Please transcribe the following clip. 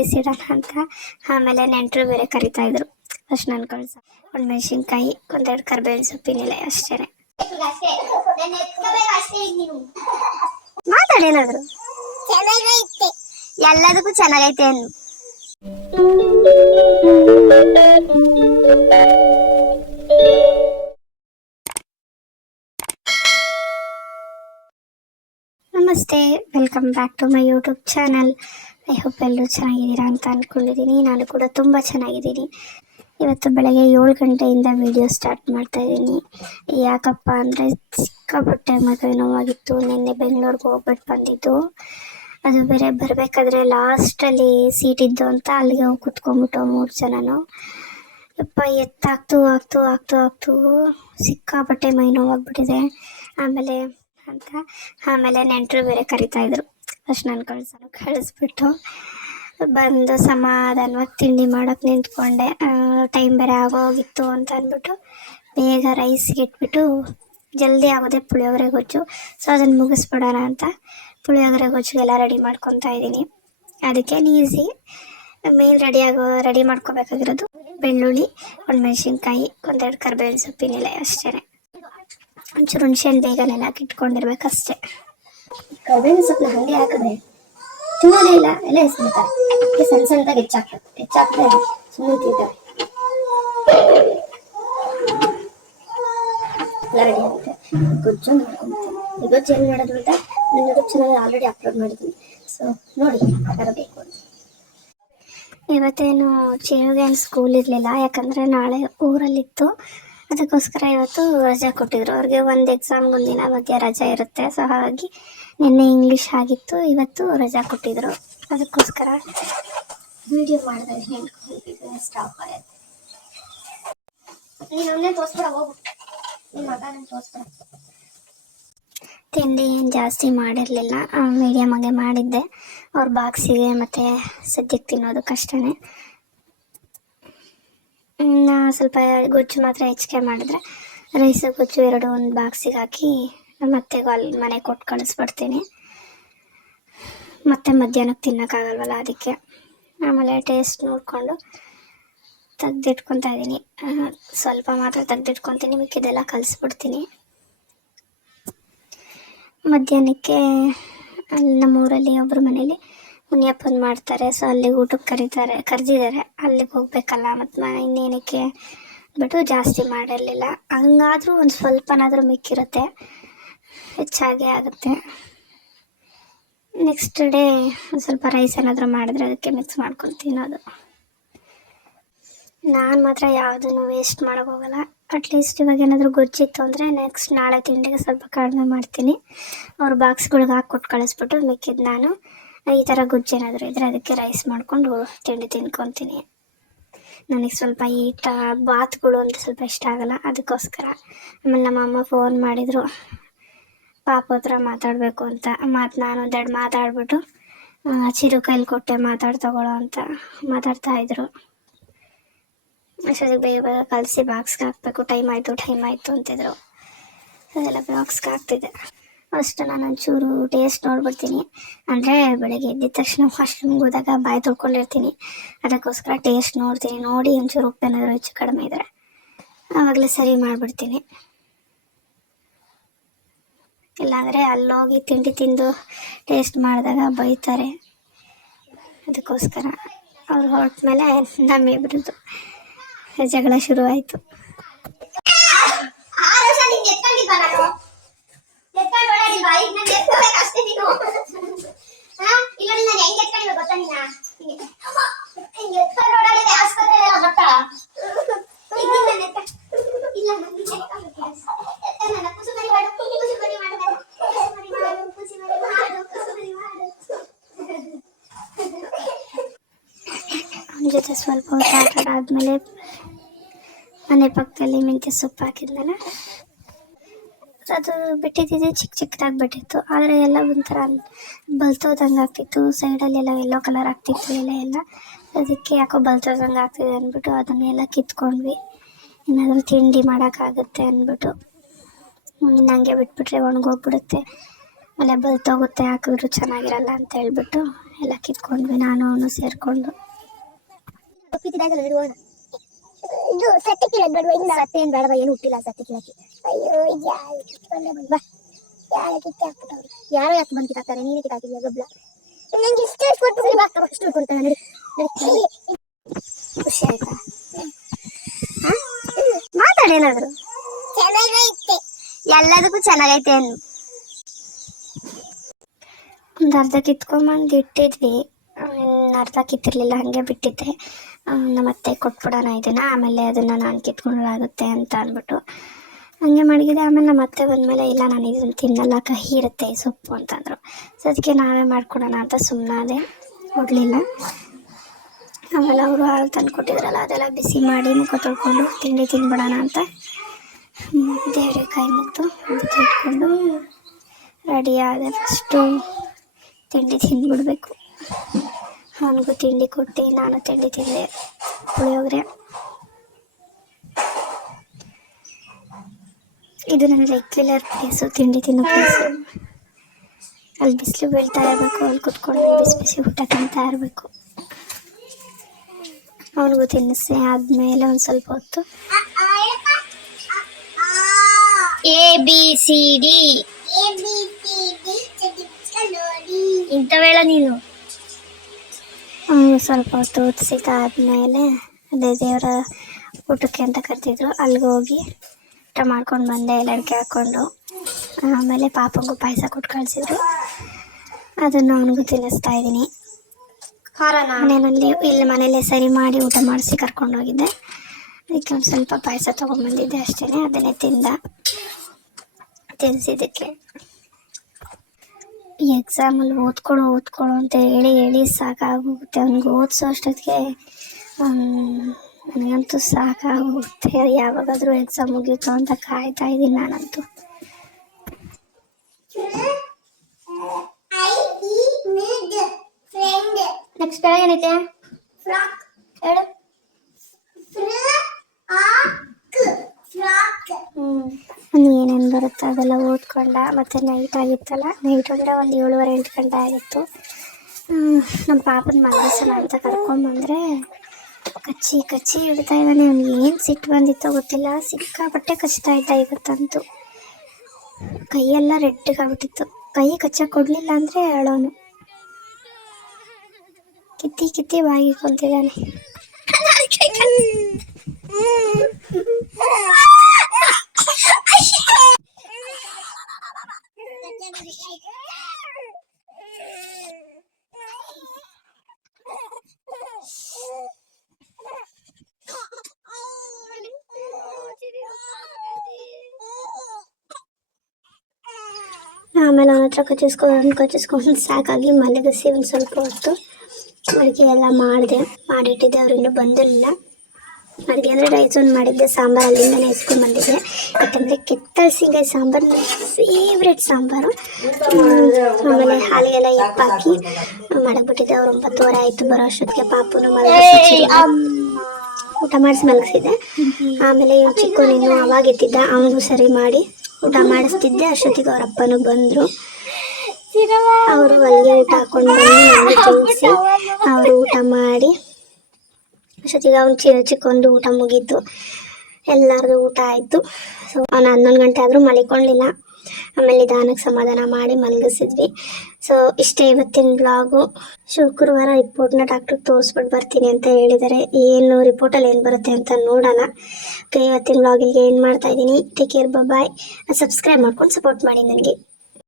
Rice ಇಡೋಣ ಅಂತ. ಆಮೇಲೆ ನೆಂಟರು ಬೇರೆ ಕರಿತಾ ಇದ್ರು. ಫಸ್ಟ್ ನಾನು ಕಳ್ಸ ಒಂದು ಮೆಣಸಿನ್ಕಾಯಿ, ಒಂದೆರಡು ಕರ್ಬೇವಿನ ಸೊಪ್ಪಿನ ಎಲೆ ಅಷ್ಟೇನೆ. ಮಾತಾಡೇನಾದ್ರು ಎಲ್ಲದಕ್ಕೂ ಚೆನ್ನಾಗೈತೆ ಅನ್ನು. ನಮಸ್ತೆ, welcome back to my YouTube channel. I hope ಎಲ್ಲರೂ ಚೆನ್ನಾಗಿದ್ದೀರಾ ಅಂತ ಅಂದ್ಕೊಂಡಿದ್ದೀನಿ. ನಾನು ಕೂಡ ತುಂಬ ಚೆನ್ನಾಗಿದ್ದೀನಿ. ಇವತ್ತು ಬೆಳಗ್ಗೆ 7 ಗಂಟೆಯಿಂದ ವಿಡಿಯೋ ಸ್ಟಾರ್ಟ್ ಮಾಡ್ತಾ ಇದ್ದೀನಿ. ಯಾಕಪ್ಪ ಅಂದರೆ ಸಿಕ್ಕಾಪಟ್ಟೆ ಮೈ ನೋವಾಗಿತ್ತು. ನಿನ್ನೆ ಬೆಂಗಳೂರಿಗೆ ಹೋಗ್ಬಿಟ್ಟು ಬಂದಿದ್ದು. ಅದು ಬೇರೆ ಬರಬೇಕಾದ್ರೆ ಲಾಸ್ಟಲ್ಲಿ ಸೀಟ್ ಇದ್ದು ಅಂತ ಅಲ್ಲಿಗೆ ಹೋಗಿ ಕುತ್ಕೊಂಡ್ಬಿಟ್ಟು 3 ಜನನು. ಯಪ್ಪ ಎತ್ತಾಗ್ತು ಸಿಕ್ಕಾಪಟ್ಟೆ ಮೈ ನೋವಾಗ್ಬಿಟ್ಟಿದೆ. ಆಮೇಲೆ ನೆಂಟರು ಬೇರೆ ಕರಿತಾ ಇದ್ರು. ಫಸ್ಟ್ ನಾನು ಕಳಿಸ್ಬಿಟ್ಟು ಬಂದು ಸಮಾಧಾನವಾಗಿ ತಿಂಡಿ ಮಾಡೋಕ್ಕೆ ನಿಂತ್ಕೊಂಡೆ. ಟೈಮ್ ಬೇರೆ ಆಗೋಗಿತ್ತು ಅಂತ ಅಂದ್ಬಿಟ್ಟು ಬೇಗ ರೈಸ್ಗೆ ಇಟ್ಬಿಟ್ಟು ಜಲ್ದಿ ಆಗೋದೆ ಪುಳಿಯೋಗರೆ ಗೊಜ್ಜು. ಸೊ ಅದನ್ನು ಮುಗಿಸ್ಬಿಡೋಣ ಅಂತ ಪುಳಿಯೋಗರೆ ಗೊಜ್ಜಿಗೆಲ್ಲ ರೆಡಿ ಮಾಡ್ಕೊತಾ ಇದ್ದೀನಿ. ಅದಕ್ಕೆ ಈಸಿ ರೆಡಿ ಮಾಡ್ಕೋಬೇಕಾಗಿರೋದು ಬೆಳ್ಳುಳ್ಳಿ, ಒಂದು ಮೆಣಸಿನ್ಕಾಯಿ, ಒಂದೆರಡು ಕರ್ಬೇವಿನ ಸೊಪ್ಪಿನ ಎಲೆ ಅಷ್ಟೇ. ಒಂಚೂರು ಹುಣಸೆಹಣ್ಣು ಬೇಗನೆಲ್ಲ ಇಟ್ಕೊಂಡಿರ್ಬೇಕಷ್ಟೇ. ಕರ್ಬೇವಿನ ಸೊಪ್ಪನ್ನ ಹಂಗೆ ಹಾಕಿದ್ರೆ ತಿನ್ನೋದೇ ಇಲ್ಲ, ಎಲ್ಲ ಎಸ್ಬಿಡ್ತಾರೆ. ಅದಕ್ಕೆ ಸಣ್ಣ ಸಣ್ಣದಾಗಿ ಹೆಚ್ಚಾಕ್ತಾರೆ ಸುಮ್ಮನೆ ತಿಂತಾರೆ. ಎಲ್ಲ ರೆಡಿ ಆಗುತ್ತೆ. ಗೊಜ್ಜು ಮಾಡ್ಕೊಂತೀನಿ. ಈ ಗೊಜ್ಜು ಏನು ಮಾಡೋದು ಅಂತ ನನ್ನ ಯೂಟ್ಯೂಬ್ ಚಾನಲ್ ಆಲ್ರೆಡಿ ಅಪ್ಲೋಡ್ ಮಾಡಿದ್ದೀನಿ. ಸೊ ನೋಡಿ ಆ ಥರ ಬೇಕು ಅಂತ. ಇವತ್ತೇನು ಚಿರುಗೆ ಸ್ಕೂಲ್ ಇರಲಿಲ್ಲ, ಯಾಕಂದರೆ ನಾಳೆ ಊರಲ್ಲಿತ್ತು. ಅದಕ್ಕೋಸ್ಕರ ಇವತ್ತು ರಜೆ ಕೊಟ್ಟಿದ್ರು. ಅವ್ರಿಗೆ ಒಂದು ಎಕ್ಸಾಮ್ಗೆ ಒಂದಿನ ಮಧ್ಯ ರಜೆ ಇರುತ್ತೆ. ಸೊ ಹಾಗಾಗಿ ನಿನ್ನೆ ಇಂಗ್ಲೀಷ್ ಆಗಿತ್ತು, ಇವತ್ತು ರಜೆ ಕೊಟ್ಟಿದ್ರು. ಅದಕ್ಕೋಸ್ಕರ ವಿಡಿಯೋ ಮಾಡಿದೆ. ಸ್ಟಾಪ್ ಆಗುತ್ತೆ. ನೀನು ಅವನ್ನೇ ತೋರಿಸ್ಬಿಡ, ಹೋಗು ನಿಮ್ಮ ಮಗನ ತೋರಿಸ್ಬಿಡ. ತಿಂಡಿ ಏನು ಜಾಸ್ತಿ ಮಾಡಿರಲಿಲ್ಲ, ಮೀಡಿಯಮ್ ಆಗಿ ಮಾಡಿದ್ದೆ. ಅವ್ರ ಬಾಕ್ಸಿಗೆ ಮತ್ತು ಸದ್ಯಕ್ಕೆ ತಿನ್ನೋದಕ್ಕಷ್ಟೇ. ಸ್ವಲ್ಪ ಗೊಜ್ಜು ಮಾತ್ರ ಹೆಚ್ಚಿಗೆ ಮಾಡಿದ್ರೆ ರೈಸ್ ಗೊಜ್ಜು ಎರಡು ಒಂದು ಬಾಕ್ಸಿಗೆ ಹಾಕಿ ಮತ್ತೆ ಅಲ್ಲಿ ಮನೆಗೆ ಕೊಟ್ಟು ಕಳಿಸ್ಬಿಡ್ತೀನಿ. ಮತ್ತೆ ಮಧ್ಯಾಹ್ನಕ್ಕೆ ತಿನ್ನೋಕ್ಕಾಗಲ್ವಲ್ಲ, ಅದಕ್ಕೆ. ಆಮೇಲೆ ಟೇಸ್ಟ್ ನೋಡಿಕೊಂಡು ತೆಗ್ದಿಟ್ಕೊತಾ ಇದ್ದೀನಿ. ಸ್ವಲ್ಪ ಮಾತ್ರ ತೆಗ್ದಿಟ್ಕೊತೀನಿ, ಮಿಕ್ಕಿದೆಲ್ಲ ಕಲಿಸ್ಬಿಡ್ತೀನಿ. ಮಧ್ಯಾಹ್ನಕ್ಕೆ ಅಲ್ಲಿ ನಮ್ಮೂರಲ್ಲಿ ಒಬ್ಬರ ಮನೇಲಿ ಮುನಿಯಪ್ಪನ ಮಾಡ್ತಾರೆ. ಸೊ ಅಲ್ಲಿಗೆ ಊಟಕ್ಕೆ ಕರೆದಿದ್ದಾರೆ. ಅಲ್ಲಿಗೆ ಹೋಗ್ಬೇಕಲ್ಲ, ಮತ್ತು ಇನ್ನೇನಕ್ಕೆ ಬಿಟ್ಟು ಜಾಸ್ತಿ ಮಾಡಿರಲಿಲ್ಲ. ಹಂಗಾದರೂ ಒಂದು ಸ್ವಲ್ಪನಾದರೂ ಮಿಕ್ಕಿರುತ್ತೆ, ಹೆಚ್ಚಾಗಿ ಆಗುತ್ತೆ. ನೆಕ್ಸ್ಟ್ ಡೇ ಒಂದು ಸ್ವಲ್ಪ ರೈಸ್ ಏನಾದರೂ ಮಾಡಿದ್ರೆ ಅದಕ್ಕೆ ಮಿಕ್ಸ್ ಮಾಡ್ಕೊಂಡು ತಿನ್ನೋದು. ನಾನು ಮಾತ್ರ ಯಾವುದನ್ನು ವೇಸ್ಟ್ ಮಾಡೋಕ್ಕೋಗಲ್ಲ. ಅಟ್ಲೀಸ್ಟ್ ಇವಾಗ ಏನಾದರೂ ಗೊಜ್ಜಿತ್ತು ಅಂದರೆ ನೆಕ್ಸ್ಟ್ ನಾಳೆ ತಿಂಡಿಗೆ ಸ್ವಲ್ಪ ಕಡಿಮೆ ಮಾಡ್ತೀನಿ. ಅವ್ರ ಬಾಕ್ಸ್ಗಳಿಗೆ ಹಾಕ್ಕೊಟ್ಟು ಕಳಿಸ್ಬಿಟ್ಟು ಮಿಕ್ಕಿದ್ದು ನಾನು ಈ ಥರ ಗೊಜ್ಜು ಏನಾದರೂ ಇದ್ದರೆ ಅದಕ್ಕೆ ರೈಸ್ ಮಾಡಿಕೊಂಡು ತಿಂಡಿ ತಿನ್ಕೊತೀನಿ. ನನಗೆ ಸ್ವಲ್ಪ ಈ ಬಾತ್ಗಳು ಅಂತ ಸ್ವಲ್ಪ ಇಷ್ಟ ಆಗಲ್ಲ, ಅದಕ್ಕೋಸ್ಕರ. ಆಮೇಲೆ ನಮ್ಮಮ್ಮ ಫೋನ್ ಮಾಡಿದರು ಪಾಪ ಹತ್ರ ಮಾತಾಡಬೇಕು ಅಂತ. ನಾನು ಒಂದೆರಡು ಮಾತಾಡ್ಬಿಟ್ಟು ಚಿರು ಕೈಲಿ ಕೊಟ್ಟೆ ತಗೊಳ್ಳೋ ಅಂತ ಮಾತಾಡ್ತಾಯಿದ್ರು. ಅಷ್ಟೊತ್ತಿಗೆ ಬೇಗ ಕಲಸಿ ಬಾಕ್ಸ್ಗೆ ಹಾಕಬೇಕು, ಟೈಮ್ ಆಯಿತು ಅಂತಿದ್ರು. ಅದೆಲ್ಲ ಬಾಕ್ಸ್ಗೆ ಹಾಕ್ತಿದ್ದೆ. ಅಷ್ಟು ನಾನು ಒಂಚೂರು ಟೇಸ್ಟ್ ನೋಡ್ಬಿಡ್ತೀನಿ. ಅಂದರೆ ಬೆಳಗ್ಗೆ ಎದ್ದಿದ ತಕ್ಷಣ ವಾಶ್ರೂಮ್ಗೆ ಹೋದಾಗ ಬಾಯಿ ತೊಳ್ಕೊಂಡಿರ್ತೀನಿ. ಅದಕ್ಕೋಸ್ಕರ ಟೇಸ್ಟ್ ನೋಡ್ತೀನಿ. ನೋಡಿ ಒಂಚೂರು ಉಪ್ಪೇನಾದರೂ ಹೆಚ್ಚು ಕಡಿಮೆ ಇದ್ದರೆ ಆವಾಗಲೇ ಸರಿ ಮಾಡಿಬಿಡ್ತೀನಿ. ಇಲ್ಲಾಂದರೆ ಅಲ್ಲೋಗಿ ತಿಂಡಿ ತಿಂದು ಟೇಸ್ಟ್ ಮಾಡಿದಾಗ ಬೈತಾರೆ. ಅದಕ್ಕೋಸ್ಕರ ಅವ್ರು ಹೊರಟ ಮೇಲೆ ನಮ್ಮಿಬ್ರದ್ದು ಜಗಳ ಶುರುವಾಯಿತು. ಅವನ ಜೊತೆ ಸ್ವಲ್ಪ ಹೊತ್ತು ಆಟ ಆದಮೇಲೆ ಮನೆ ಪಕ್ಕದಲ್ಲಿ ಮೆಂತ್ಯ ಸೊಪ್ಪು ಹಾಕಿದ್ಮೇಲೆ ಅದು ಬಿಟ್ಟಿದ್ದಿದೆ, ಚಿಕ್ಕದಾಗಿ ಬಿಟ್ಟಿತ್ತು. ಆದರೆ ಎಲ್ಲ ಒಂಥರ ಬಲ್ತೋದಂಗೆ ಆಗ್ತಿತ್ತು. ಸೈಡಲ್ಲೆಲ್ಲ ಯೆಲ್ಲೋ ಕಲರ್ ಆಗ್ತಿತ್ತು ಎಲ್ಲ. ಅದಕ್ಕೆ ಯಾಕೋ ಬಲ್ತೋದಂಗೆ ಆಗ್ತಿದೆ ಅಂದ್ಬಿಟ್ಟು ಅದನ್ನೆಲ್ಲ ಕಿತ್ಕೊಂಡ್ವಿ. ಏನಾದರೂ ತಿಂಡಿ ಮಾಡೋಕ್ಕಾಗುತ್ತೆ ಅಂದ್ಬಿಟ್ಟು. ಹಂಗೆ ಬಿಟ್ಬಿಟ್ರೆ ಒಣಗೋಗ್ಬಿಡುತ್ತೆ, ಆಮೇಲೆ ಬಲ್ತೋಗುತ್ತೆ, ಹಾಕಿದ್ರು ಚೆನ್ನಾಗಿರಲ್ಲ ಅಂತ ಹೇಳ್ಬಿಟ್ಟು ಎಲ್ಲ ಕಿತ್ಕೊಂಡ್ವಿ, ನಾನು ಅವನು ಸೇರಿಕೊಂಡು. ಇದು ಸತ್ಯ ಕೀಳಕ್ ಬೇಡವಾ? ಇಲ್ಲ ಸತ್ಯ ಏನ್ ಬೇಡವಾ? ಏನು ಹುಟ್ಟಿಲ್ಲ ಸತ್ಯ ಕೀಳಕ್ಕೆ. ಅಯ್ಯೋ ಬಾ, ಯಾರ ಕಿತ್ತೆ ಹಾಕ್ಬಿಟ್ಟವ್ರು? ಯಾರೋ ಯಾಕೆ ಬಂದು ಕಿತ್ತಾಕ್ತಾರೆ? ನೀನೇ ಕಿತ್ತಾಕಿದ್ಯಾ ಗಬ್ಲ? ನಂಗೆ ಇಷ್ಟ ಕೊಟ್ಟು ಸರಿ ಬಾಕ ಅಷ್ಟು ಕೊಡ್ತಾನೆ ನಡಿ. ಖುಷಿ ಆಯ್ತಾ? ಮಾತಾಡೇನಾದ್ರು. ಚೆನ್ನಾಗೈತೆ, ಎಲ್ಲದಕ್ಕೂ ಚೆನ್ನಾಗೈತೆ ಅನ್ನು. ಒಂದು ಅರ್ಧ ಕಿತ್ಕೊಂಬಂದು ಇಟ್ಟಿದ್ವಿ, ಅರ್ಧ ಕಿತ್ತಿರ್ಲಿಲ್ಲ, ಹಾಗೆ ಬಿಟ್ಟಿದ್ದೆ. ನಮ್ಮತ್ತೆ ಕೊಟ್ಬಿಡೋಣ ಇದನ್ನು, ಆಮೇಲೆ ಅದನ್ನು ನಾನು ಕಿತ್ಕೊಂಡಾಗುತ್ತೆ ಅಂತ ಅಂದ್ಬಿಟ್ಟು ಹಂಗೆ ಮಡಗಿದೆ. ಆಮೇಲೆ ನಮ್ಮ ಅತ್ತೆ ಬಂದಮೇಲೆ ಇಲ್ಲ ನಾನು ಇದನ್ನು ತಿನ್ನಲ್ಲ, ಕಹಿ ಇರುತ್ತೆ ಈ ಸೊಪ್ಪು ಅಂತಂದರು. ಸೊ ಅದಕ್ಕೆ ನಾವೇ ಮಾಡ್ಕೊಡೋಣ ಅಂತ ಸುಮ್ಮನಾದೆ, ಕೊಡಲಿಲ್ಲ. ಆಮೇಲೆ ಅವರು ಹಾಲು ತಂದು ಕೊಟ್ಟಿದ್ರಲ್ಲ, ಅದೆಲ್ಲ ಬಿಸಿ ಮಾಡಿ ಮುಖ ತೊಳ್ಕೊಂಡು ತಿಂಡಿ ತಿನ್ಬಿಡೋಣ ಅಂತ ದೇವ್ರಿಗೆ ಕೈ ಮುಗ್ದು ತಿಳ್ಕೊಂಡು ರೆಡಿ ಆದೆ. ಫಸ್ಟು ತಿಂಡಿ ತಿಂದ್ಬಿಡ್ಬೇಕು. ಅವನಿಗೂ ತಿಂಡಿ ಕೊಟ್ಟು ನಾನು ತಿಂಡಿ ತಿಂದೆ, ಪುಳಿಯೋಗರೆ. ಇದು ನನ್ನ ರೆಗ್ಯುಲರ್ ಪ್ಲೇಸು, ತಿಂಡಿ ತಿನ್ನೋ ಪ್ಲೇಸು. ಅಲ್ಲಿ ಬಿಸಿಲು ಬೀಳ್ತಾ ಇರಬೇಕು, ಅಲ್ಲಿ ಕುತ್ಕೊಂಡು ಬಿಸಿ ಬಿಸಿ ಊಟ ತಿಂತಾ ಇರಬೇಕು. ಅವನಿಗೂ ತಿನ್ನಿಸಿ ಆದಮೇಲೆ ಒಂದು ಸ್ವಲ್ಪ ಹೊತ್ತು ABCD ಇಂಥವೇಳ ನೀನು. ಸ್ವಲ್ಪ ಹೊತ್ತು ಓದಿಸಿದಾದ್ಮೇಲೆ ಅದೇ ದೇವರ ಊಟಕ್ಕೆ ಅಂತ ಕರೆದಿದ್ರು, ಅಲ್ಲಿಗೆ ಹೋಗಿ ಊಟ ಮಾಡ್ಕೊಂಡು ಬಂದೆ, ಎಲ್ಲಡಿಕೆ ಹಾಕ್ಕೊಂಡು. ಆಮೇಲೆ ಪಾಪಂಗೂ ಪಾಯಸ ಕೊಟ್ಟು ಕಳಿಸಿದ್ರು, ಅದನ್ನು ಅವನಿಗೂ ತಿನ್ನಿಸ್ತಾ ಇದ್ದೀನಿ. ಮನೇಲಿ ಸರಿ ಮಾಡಿ ಊಟ ಮಾಡಿಸಿ ಕರ್ಕೊಂಡೋಗಿದ್ದೆ. ಅದಕ್ಕೆ ಒಂದು ಸ್ವಲ್ಪ ಪಾಯಸ ತೊಗೊಂಡ್ಬಂದಿದ್ದೆ ಅಷ್ಟೇ, ಅದನ್ನೇ ತಿನ್ನಿಸಿದ್ದಕ್ಕೆ. ಈ ಎಕ್ಸಾಮಲ್ಲಿ ಓದ್ಕೊಳು ಅಂತ ಹೇಳಿ ಸಾಕಾಗೋಗುತ್ತೆ. ಅವ್ನಿಗೆ ಓದಿಸೋ ಅಷ್ಟೊತ್ತಿಗೆ ನನಗಂತೂ ಸಾಕಾಗೋಗುತ್ತೆ. ಯಾವಾಗಾದರೂ ಎಕ್ಸಾಮ್ ಮುಗಿಯುತ್ತೋ ಅಂತ ಕಾಯ್ತಾ ಇದ್ದೀನಿ ನಾನಂತೂ. ನೆಕ್ಸ್ಟ್ ಏನೈತೆ ಹೇಳು. ಏನೇನು ಬರುತ್ತೆ ಅದೆಲ್ಲ ಓದ್ಕೊಂಡ. ಮತ್ತು ನೈಟ್ ಆಗಿತ್ತಲ್ಲ, ನೈಟ್ ಅಂದರೆ ಒಂದು 7:30-8 ಗಂಟೆ ಆಗಿತ್ತು. ನಮ್ಮ ಪಾಪನ ಮಲಗಿಸೋಣ ಅಂತ ಕರ್ಕೊಂಬಂದರೆ ಕಚ್ಚಿ ಹಿಡ್ತಾ ಇದ್ದಾನೆ. ಅವ್ನಿಗೆ ಏನು ಸಿಟ್ಟು ಬಂದಿತ್ತೋ ಗೊತ್ತಿಲ್ಲ, ಸಿಕ್ಕಾಪಟ್ಟೆ ಕಚ್ತಾ ಇದ್ದ. ಇವತ್ತಂತೂ ಕೈಯೆಲ್ಲ ರೆಡ್ಗಾಗ್ಬಿಟ್ಟಿತ್ತು. ಕೈ ಕಚ್ಚಕ್ಕೆ ಕೊಡಲಿಲ್ಲ ಅಂದರೆ ಹೇಳೋನು. ಕಿತ್ತಿ ಬಾಗಿ ಕುಂತಿದ್ದಾನೆ. ಆಮೇಲೆ ಅವನ ಹತ್ರ ಕಚ್ಚಿಸ್ಕೊಂಡು ಸಾಕಾಗಿ ಮಲಗಿಸಿ ಒಂದು ಸ್ವಲ್ಪ ಹೊತ್ತು ಅಡುಗೆ ಎಲ್ಲ ಮಾಡಿಟ್ಟಿದ್ದೆ. ಅವ್ರು ಇನ್ನೂ ಬಂದಿರಲಿಲ್ಲ. ಅಡುಗೆ ಅಂದರೆ ರೈಸ್ ಒಂದು ಮಾಡಿದ್ದೆ, ಸಾಂಬಾರು ಅಲ್ಲಿಂದನೇ ಇಸ್ಕೊಂಡು ಬಂದಿದ್ದೆ. ಯಾಕಂದರೆ ಕಿತ್ತಳಸಿಕಾಯಿ ಸಾಂಬಾರು ನನ್ನ ಫೇವ್ರೆಟ್ ಸಾಂಬಾರು. ಆಮೇಲೆ ಹಾಲಿಗೆಲ್ಲ ಹಾಕಿ ಮಾಡಕ್ಬಿಟ್ಟಿದ್ದೆ. ಅವ್ರು 9:30 ಆಯಿತು ಬರೋ ಅಷ್ಟೊತ್ತಿಗೆ. ಪಾಪುನು ಊಟ ಮಾಡಿಸಿ ಮಲಗಿಸಿದ್ದೆ. ಆಮೇಲೆ ಇವ್ನು ಚಿಕ್ಕವನಿನ್ನು ಅವಾಗ ಎತ್ತಿದ್ದ, ಅವನಿಗೂ ಸರಿ ಮಾಡಿ ಊಟ ಮಾಡಿಸ್ತಿದ್ದೆ. ಅಷ್ಟೊತ್ತಿಗೆ ಅವ್ರ ಅಪ್ಪನೂ ಬಂದರು. ಅವರು ಅಲ್ಲಿಗೆ ಊಟ ಹಾಕ್ಕೊಂಡು ಬಂದು ನಾನು ತಿನ್ನಿಸಿ ಅವರು ಊಟ ಮಾಡಿ ಅಷ್ಟೊತ್ತಿಗೆ ಅವ್ನು ಚಿಕ್ಕೊಂದು ಊಟ ಮುಗೀತು. ಎಲ್ಲರದು ಊಟ ಆಯಿತು. ಸೊ ಅವ್ನು 11 ಗಂಟೆ ಆದರೂ ಮಲಿಕೊಳ್ಳಿಲ್ಲ. ಆಮೇಲೆ ನಿಧಾನಕ್ಕೆ ಸಮಾಧಾನ ಮಾಡಿ ಮಲಗಿಸಿದ್ವಿ. ಸೊ ಇಷ್ಟೇ ಇವತ್ತಿನ ಬ್ಲಾಗು. ಶುಕ್ರವಾರ ರಿಪೋರ್ಟ್ನ ಡಾಕ್ಟ್ರಿಗೆ ತೋರಿಸ್ಬಿಟ್ಟು ಬರ್ತೀನಿ ಅಂತ ಹೇಳಿದ್ದಾರೆ. ಏನು ರಿಪೋರ್ಟಲ್ಲಿ ಏನು ಬರುತ್ತೆ ಅಂತ ನೋಡೋಣ. ಇವತ್ತಿನ ಬ್ಲಾಗಿಗೆ ಏನು ಮಾಡ್ತಾಯಿದ್ದೀನಿ. ಟೇಕ್ ಕೇರ್, ಬಾಯ್. ಸಬ್ಸ್ಕ್ರೈಬ್ ಮಾಡ್ಕೊಂಡು ಸಪೋರ್ಟ್ ಮಾಡಿ ನನಗೆ.